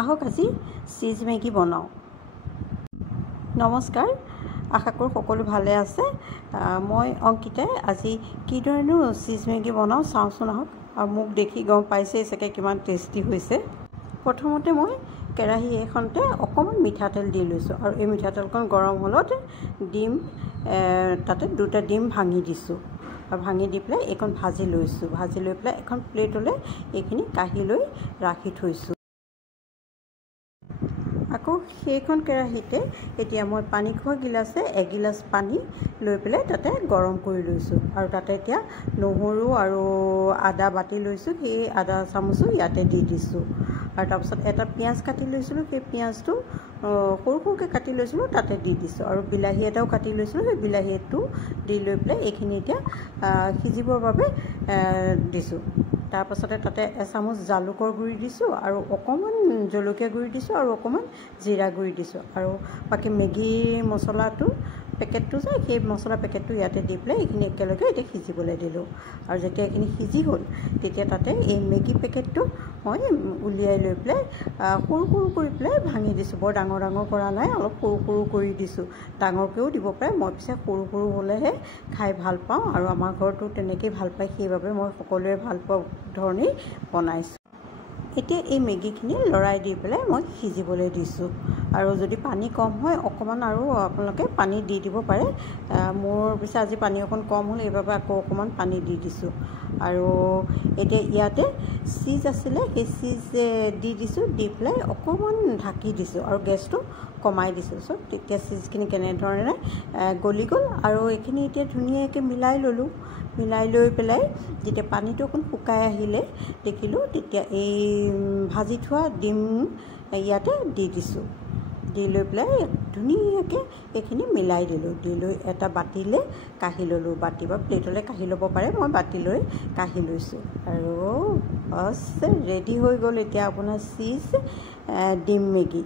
আহক আজি চিজ মেগী বনাওঁ। নমস্কাৰ, আশা কৰোঁ সকলো ভালে আছে। মই অংকিতাই আজি কিদৰেনো চিজ মেগী বনাওঁ চাওঁচোন আহক। আৰু মোক দেখি গম পাইছে চাগে কিমান টেষ্টি হৈছে। প্ৰথমতে মই কেৰাহী এখনতে অকণমান মিঠাতেল দি লৈছোঁ আৰু এই মিঠাতেলখন গৰম হ'লত ডিম তাতে 2টা ডিম ভাঙি দিছোঁ আৰু ভাঙি দি পেলাই এইখন ভাজি লৈছোঁ। ভাজি লৈ পেলাই এখন প্লেটলৈ এইখিনি কাঢ়ি লৈ ৰাখি থৈছোঁ। আকৌ সেইখন কেৰাহীতে এতিয়া মই পানী খোৱা গিলাচে 1 গিলাচ পানী লৈ পেলাই তাতে গৰম কৰি লৈছোঁ আৰু তাতে এতিয়া নহৰু আৰু আদা বাটি লৈছোঁ, সেই আদা চামুচো ইয়াতে দি দিছোঁ। আৰু তাৰপিছত এটা পিঁয়াজ কাটি লৈছিলোঁ, সেই পিঁয়াজটো সৰু সৰুকৈ কাটি লৈছিলোঁ তাতে দি দিছোঁ আৰু বিলাহী এটাও কাটি লৈছিলোঁ, সেই বিলাহীটো দি লৈ পেলাই এইখিনি এতিয়া সিজিবৰ বাবে দিছোঁ। তাৰপাছতে তাতে এচামুচ জালুকৰ গুড়ি দিছোঁ আৰু অকণমান জলকীয়া গুড়ি দিছোঁ আৰু অকণমান জিৰা গুড়ি দিছোঁ আৰু বাকী মেগী মছলাটো পেকেটটো যে সেই মছলা পেকেটটো ইয়াতে দি পেলাই এইখিনি একেলগে এতিয়া সিজিবলৈ দিলোঁ। আৰু যেতিয়া এইখিনি সিজি হ'ল তেতিয়া তাতে এই মেগী পেকেটটো মই উলিয়াই লৈ পেলাই সৰু সৰু কৰি পেলাই ভাঙি দিছোঁ। বৰ ডাঙৰ ডাঙৰ কৰা নাই, অলপ সৰু সৰু কৰি দিছোঁ। ডাঙৰকৈও দিব পাৰে, মই পিছে সৰু সৰু হ'লেহে খাই ভাল পাওঁ আৰু আমাৰ ঘৰতো তেনেকৈয়ে ভাল পায়, সেইবাবে মই সকলোৱে ভাল পোৱা ধৰণেই বনাইছোঁ। এতিয়া এই মেগীখিনি লৰাই দি পেলাই মই সিজিবলৈ দিছোঁ আৰু যদি পানী কম হয় অকণমান আৰু আপোনালোকে পানী দি দিব পাৰে। মোৰ পিছে আজি পানী অকণ কম হ'ল, এইবাবে আকৌ অকণমান পানী দি দিছোঁ। আৰু এতিয়া ইয়াতে চিজ আছিলে, সেই চিজ দি দিছোঁ, দি পেলাই অকণমান ঢাকি দিছোঁ আৰু গেছটো কমাই দিছোঁ। চ' তেতিয়া চিজখিনি কেনেধৰণে গলি গ'ল আৰু এইখিনি এতিয়া ধুনীয়াকৈ মিলাই ল'লোঁ। মিলাই লৈ পেলাই যেতিয়া পানীটো অকণ শুকাই আহিলে দেখিলোঁ, তেতিয়া এই ভাজি থোৱা ডিম ইয়াতে দি দিছোঁ। দি লৈ পেলাই ধুনীয়াকৈ এইখিনি মিলাই দিলোঁ। দি লৈ এটা বাতিলৈ কাঢ়ি ল'লোঁ, বাতি বা প্লেটলৈ কাঢ়ি ল'ব পাৰে, মই বাতি লৈ কাঢ়ি লৈছোঁ। আৰু বাছ ৰেডি হৈ গ'ল এতিয়া আপোনাৰ চিজ ডিম মেগী।